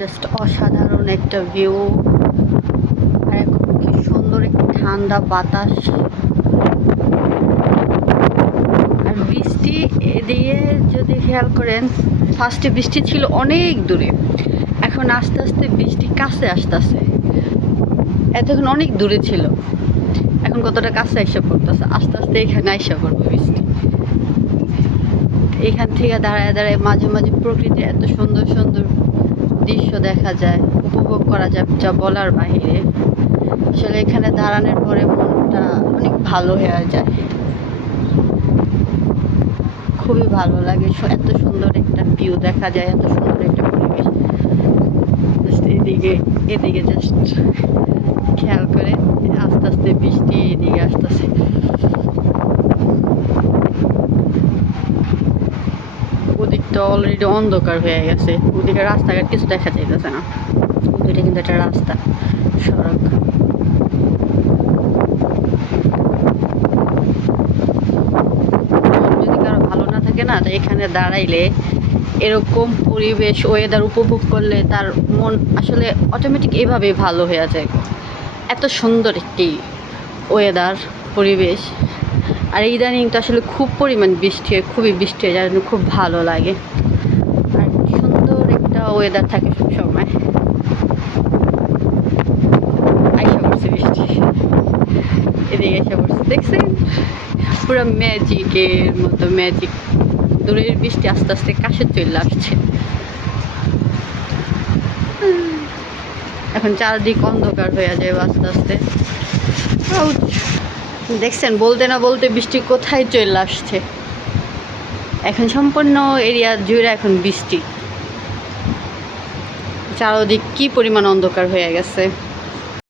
Just অসাধারণ একটা view. আর এখন কি সুন্দর একটা ঠান্ডা বাতাস আর বৃষ্টি। এদিকে যদি খেয়াল করেন, ফার্স্টে বৃষ্টি ছিল অনেক দূরে, এখন আস্তে আস্তে বৃষ্টি কাছে আসতেছে। এতক্ষণ অনেক দূরে ছিল, এখন কতটা কাছে আইসা পড়তেছে, আস্তে আস্তে এখানে আইসা পড়বে বৃষ্টি। এখান থেকে দাঁড়ায় দাঁড়ায় মাঝে মাঝে প্রকৃতির এত সুন্দর সুন্দর দৃশ্য দেখা যায়, উপভোগ করা যায় যা বলার বাহিরে। আসলে এখানে দাঁড়ানোর পরে মনটা অনেক ভালো হয়ে যায়, খুবই ভালো লাগে। এত সুন্দর একটা ভিউ দেখা যায়, এত সুন্দর একটা পরিবেশ। এদিকে এদিকে জাস্ট খেয়াল করে আস্তে আস্তে বৃষ্টি এদিকে আসতেছে। ওদিকটা অলরেডি অন্ধকার হয়ে গেছে, ওদিকে রাস্তাঘাট কিছু দেখা যাইতেছে না। ওইটা কিন্তু একটা রাস্তা, সড়ক। যদি কারো ভালো না থাকে না, তো এখানে দাঁড়াইলে এরকম পরিবেশ ওয়েদার উপভোগ করলে তার মন আসলে অটোমেটিক এভাবেই ভালো হয়ে যায়। এত সুন্দর একটি ওয়েদার, পরিবেশ। আর ইদানিং তো আসলে খুব পরিমাণ বৃষ্টি হয়, খুবই বৃষ্টি হয়, যার জন্য খুব ভালো লাগে। আর সুন্দর একটা ওয়েদার থাকে সবসময়। আইসা পড়ছে বৃষ্টি, এদিকে আইসা পড়ছে, দেখছেন পুরো ম্যাজিকের মতো, ম্যাজিক। দূরের বৃষ্টি আস্তে আস্তে কাছে চলে আসছে। এখন চারদিক অন্ধকার হয়ে যায় আস্তে আস্তে। দেখছেন, বলতে না বলতে বৃষ্টি কোথায় চলে আসছে। এখন সম্পূর্ণ এরিয়া জুড়ে এখন বৃষ্টি, চারদিক কি পরিমাণ অন্ধকার হয়ে গেছে।